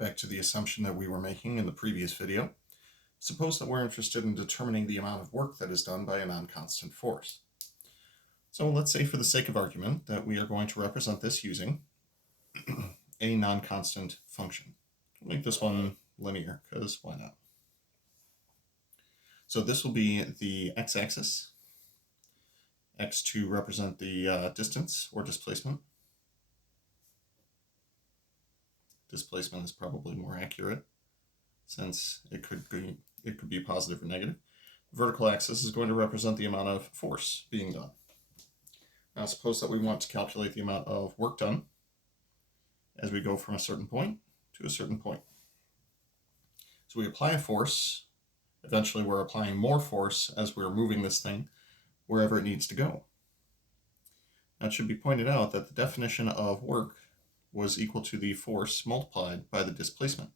back to the assumption that we were making in the previous video. Suppose that we're interested in determining the amount of work that is done by a non-constant force. So let's say, for the sake of argument, that we are going to represent this using a non-constant function. We'll make this one linear, because why not? So this will be the x-axis, x to represent the distance or displacement. Displacement is probably more accurate, since it could be positive or negative. The vertical axis is going to represent the amount of force being done. Now suppose that we want to calculate the amount of work done as we go from a certain point to a certain point. So we apply a force. Eventually we're applying more force as we're moving this thing wherever it needs to go. Now it should be pointed out that the definition of work was equal to the force multiplied by the displacement.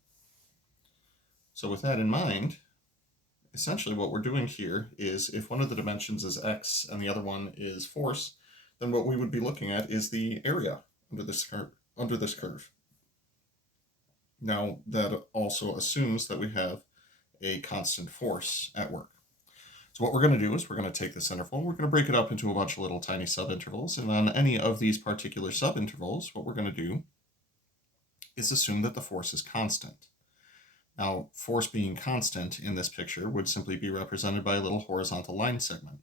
So with that in mind, essentially what we're doing here is, if one of the dimensions is x and the other one is force, then what we would be looking at is the area under this curve. Now that also assumes that we have a constant force at work. So what we're going to do is we're going to take this interval, we're going to break it up into a bunch of little tiny subintervals, and on any of these particular subintervals, what we're going to do is assume that the force is constant. Now, force being constant in this picture would simply be represented by a little horizontal line segment.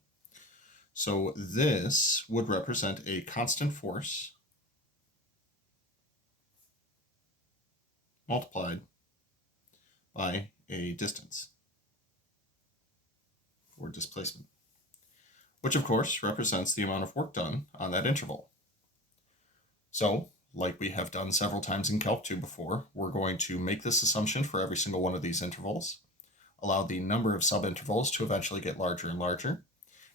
So this would represent a constant force multiplied by a distance, or displacement, which of course represents the amount of work done on that interval. So, like we have done several times in Calc 2 before, we're going to make this assumption for every single one of these intervals, allow the number of subintervals to eventually get larger and larger,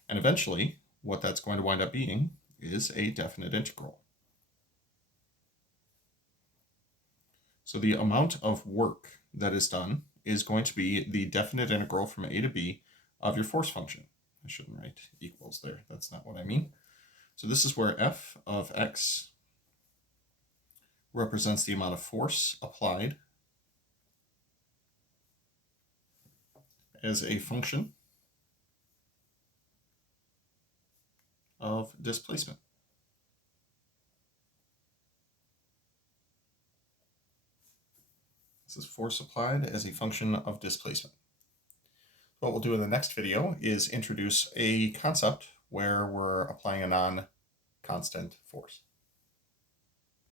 and eventually what that's going to wind up being is a definite integral. So the amount of work that is done is going to be the definite integral from a to b of your force function. I shouldn't write equals there, that's not what I mean. So this is where f of x represents the amount of force applied as a function of displacement. This is force applied as a function of displacement. What we'll do in the next video is introduce a concept where we're applying a non-constant force.